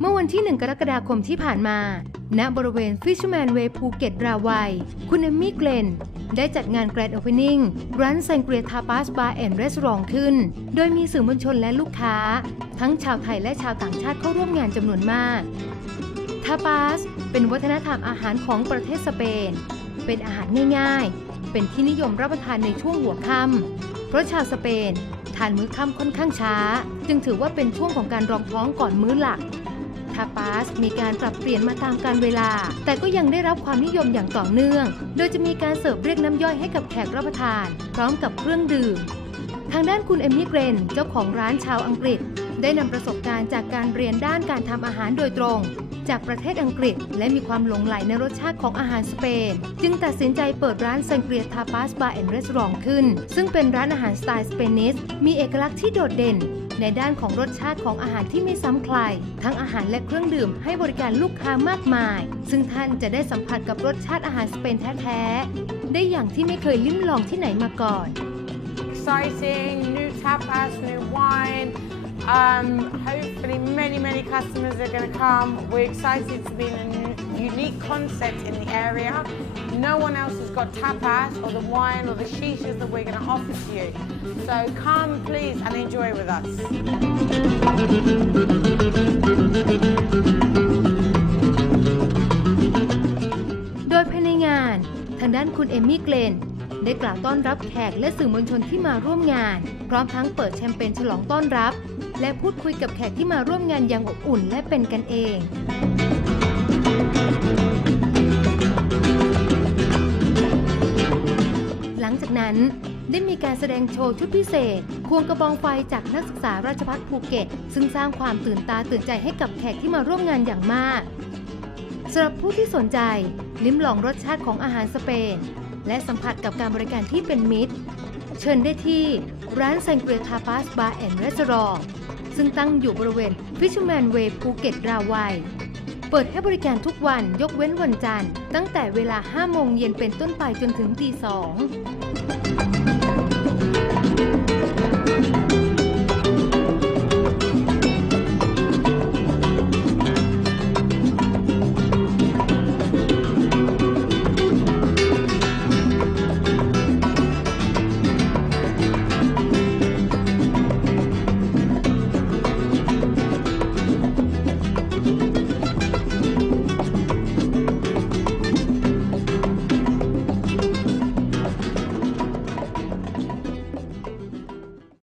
เมื่อวันที่ 1 กรกฎาคมที่ผ่านมา ณ บริเวณ Fisherman Way ภูเก็ตราวัย คุณเอมมี่เกลนได้จัดงาน Grand Opening ร้านแซงเกรียทาปาสบาร์แอนด์รีสอร์ทขึ้น โดยมีสื่อมวลชนและลูกค้า ทั้งชาวไทยและชาวต่างชาติเข้าร่วมงานจำนวนมากทาปาสเป็นวัฒนธรรมอาหารของประเทศสเปน เป็นอาหารง่ายๆ เป็นที่นิยมรับประทานในช่วงหัวค่ำ เพราะชาวสเปนทานมื้อค่ำค่อนข้างช้า จึงถือว่าเป็นช่วงของการรองท้องก่อนมื้อหลักทาปาสมีการปรับเปลี่ยนมาตามการเวลา แต่ก็ยังได้รับความนิยมอย่างต่อเนื่อง โดยจะมีการเสิร์ฟเรียกน้ำย่อยให้กับแขกรับประทาน พร้อมกับเครื่องดื่ม ทางด้านคุณเอมมี่เกรน เจ้าของร้านชาวอังกฤษ ได้นำประสบการณ์จากการเรียนด้านการทำอาหารโดยตรง จากประเทศอังกฤษ และมีความหลงใหลในรสชาติของอาหารสเปน จึงตัดสินใจเปิดร้านซังเกรียทาปาสบาร์แอนด์รีสอร์ขึ้น ซึ่งเป็นร้านอาหารสไตล์สเปนิสมีเอกลักษณ์ที่โดดเด่น ในด้านของรสชาติของอาหารที่ไม่ซ้ำใคร ทั้งอาหารและเครื่องดื่มให้บริการลูกค้ามากมาย ซึ่งท่านจะได้สัมผัสกับรสชาติอาหารสเปนแท้ๆได้อย่างที่ไม่เคยลิ้มลองที่ไหนมาก่อน exciting, new tapas, new wine. Um, hopefully, many, many customers are going to come. We're excited to be in a new, unique concept in the area. No one else has got tapas or the wine or the shishas that we're going to offer to you. So come, please, and enjoy with us. โดยภายในงาน ทางด้านคุณเอมมี่เกลน ได้กล่าวต้อนรับแขกและสื่อมวลชนที่มาร่วมงาน พร้อมทั้งเปิดแชมเปญฉลองต้อนรับ และพูดคุยกับแขกที่มาร่วมงานอย่างอบอุ่นและเป็นกันเองหลังจากนั้นได้มีการแสดงโชว์ชุดพิเศษ ควงกระบองไฟจากนักศึกษาราชภัฏภูเก็ต ซึ่งสร้างความตื่นตาตื่นใจให้กับแขกที่มาร่วมงานอย่างมากสำหรับผู้ที่สนใจลิ้มลองรสชาติของอาหารสเปน และสัมผัสกับการบริการที่เป็นมิตร เชิญได้ที่ร้านแซงเกรียทาปาสบาร์แอนด์รีสอร์ท ซึ่งตั้งอยู่บริเวณ Fisherman Way ภูเก็ตราวัย เปิดให้บริการทุกวันยกเว้นวันจันทร์ ตั้งแต่เวลา 5 โมงเย็นเป็นต้นไปจนถึงตี2